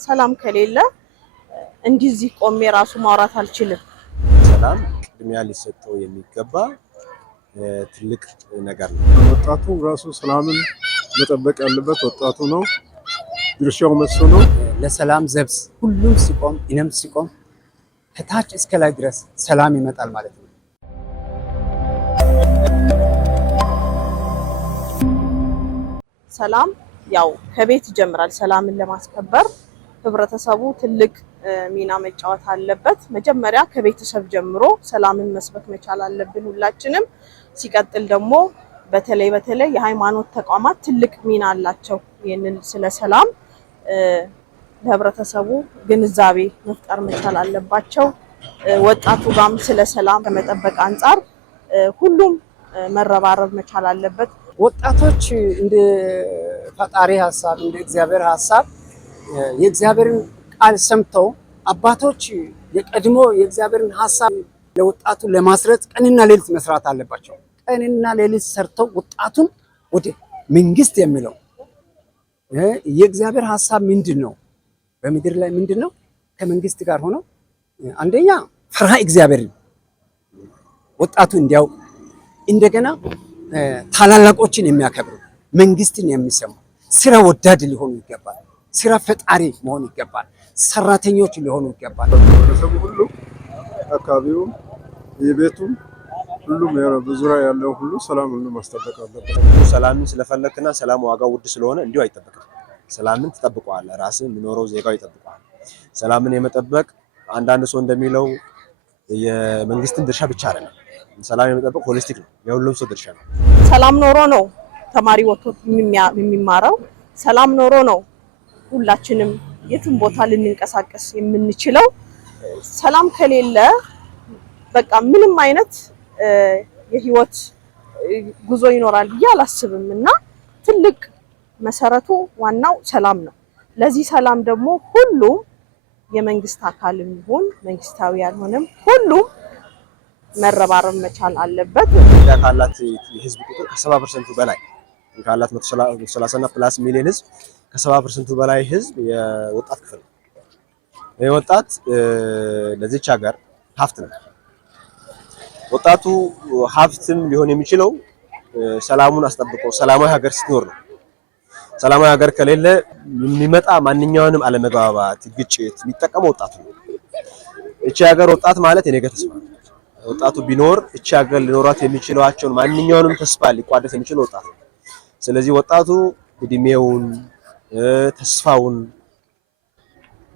ሰላም ከሌለ እንዲዚህ ቆሜ ራሱ ማውራት አልችልም። ሰላም ቅድሚያ ሊሰጠው የሚገባ ትልቅ ነገር ነው። ወጣቱ ራሱ ሰላምን መጠበቅ ያለበት ወጣቱ ነው። ድርሻው መስ ነው። ለሰላም ዘብስ ሁሉም ሲቆም እኔም ሲቆም ከታች እስከ ላይ ድረስ ሰላም ይመጣል ማለት ነው። ሰላም ያው ከቤት ይጀምራል። ሰላምን ለማስከበር ህብረተሰቡ ትልቅ ሚና መጫወት አለበት። መጀመሪያ ከቤተሰብ ጀምሮ ሰላምን መስበክ መቻል አለብን ሁላችንም። ሲቀጥል ደግሞ በተለይ የሃይማኖት ተቋማት ትልቅ ሚና አላቸው። ይሄንን ስለ ሰላም ለህብረተሰቡ ግንዛቤ መፍጠር መቻል አለባቸው። ወጣቱ ጋም ስለ ሰላም ከመጠበቅ አንፃር ሁሉም መረባረብ መቻል አለበት። ወጣቶች እንደ ፈጣሪ ሐሳብ እንደ እግዚአብሔር ሐሳብ የእግዚአብሔርን ቃል ሰምተው አባቶች የቀድሞ የእግዚአብሔርን ሐሳብ ለወጣቱ ለማስረጽ ቀንና ሌሊት መስራት አለባቸው። ቀንና ሌሊት ሰርተው ወጣቱን ወደ መንግስት የሚለው የእግዚአብሔር ሐሳብ ምንድነው? በምድር ላይ ምንድነው? ከመንግስት ጋር ሆኖ አንደኛ ፈርሃ እግዚአብሔር ወጣቱ እንዲያውቅ እንደገና ታላላቆችን የሚያከብሩ መንግስትን የሚሰሙ ስራ ወዳድ ሊሆኑ ይገባል። ስራ ፈጣሪ መሆን ይገባል። ሰራተኞች ሊሆኑ ይገባል። ሰው ሁሉ አካባቢው የቤቱም ሁሉም በዙሪያ ያለው ሁሉ ሰላም ሁሉ ማስጠበቅ አለበት። ሰላምን ስለፈለክና ሰላም ዋጋው ውድ ስለሆነ እንዲሁ አይጠበቅም። ሰላምን ትጠብቀዋለህ፣ ራስህ የሚኖረው ዜጋው ይጠብቀዋል። ሰላምን የመጠበቅ አንዳንድ ሰው እንደሚለው የመንግስትን ድርሻ ብቻ አይደለም። ሰላም የመጠበቅ ሆሊስቲክ ነው፣ የሁሉም ሰው ድርሻ ነው። ሰላም ኖሮ ነው ተማሪ ወጥቶ የሚማረው። ሰላም ኖሮ ነው ሁላችንም የትም ቦታ ልንንቀሳቀስ የምንችለው። ሰላም ከሌለ በቃ ምንም አይነት የህይወት ጉዞ ይኖራል ብዬ አላስብም እና ትልቅ መሰረቱ ዋናው ሰላም ነው። ለዚህ ሰላም ደግሞ ሁሉም የመንግስት አካልም ይሁን መንግስታዊ ያልሆነም ሁሉም መረባረብ መቻል አለበት። ኢትዮጵያ ካላት የህዝብ ቁጥር ከ70% በላይ ካላት 130 እና ፕላስ ሚሊዮን ህዝብ ከ70% በላይ ህዝብ የወጣት ክፍል ነው። የወጣት ለዚች ሀገር ሀብት ነው። ወጣቱ ሀብትም ሊሆን የሚችለው ሰላሙን አስጠብቆ ሰላማዊ ሀገር ስትኖር ነው። ሰላማዊ ሀገር ከሌለ የሚመጣ ማንኛውንም አለመግባባት፣ ግጭት የሚጠቀመው ወጣቱ ነው። እቺ ሀገር ወጣት ማለት የነገ ተስፋ ነው። ወጣቱ ቢኖር እቺ ሀገር ሊኖራት የሚችሏቸውን ማንኛውንም ተስፋ ሊቋደስ የሚችለው ወጣቱ ነው። ስለዚህ ወጣቱ እድሜውን ተስፋውን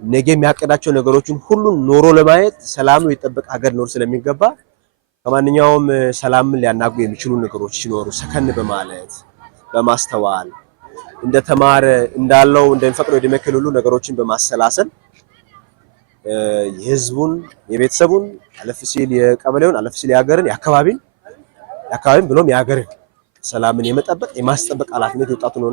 ነገ የሚያቀዳቸው ነገሮችን ሁሉ ኖሮ ለማየት ሰላሙ የጠበቀ ሀገር ኖር ስለሚገባ ከማንኛውም ሰላምን ሊያናጉ የሚችሉ ነገሮች ሲኖሩ ሰከን በማለት በማስተዋል እንደተማረ እንዳለው እንደሚፈቅደው እድሜ ክልሉ ነገሮችን በማሰላሰል የህዝቡን የቤተሰቡን አለፍ ሲል የቀበሌውን አለፍ ሲል የሀገርን የአካባቢን ብሎም የሀገርን ሰላምን የመጠበቅ የማስጠበቅ ኃላፊነት የወጣቱ ነው።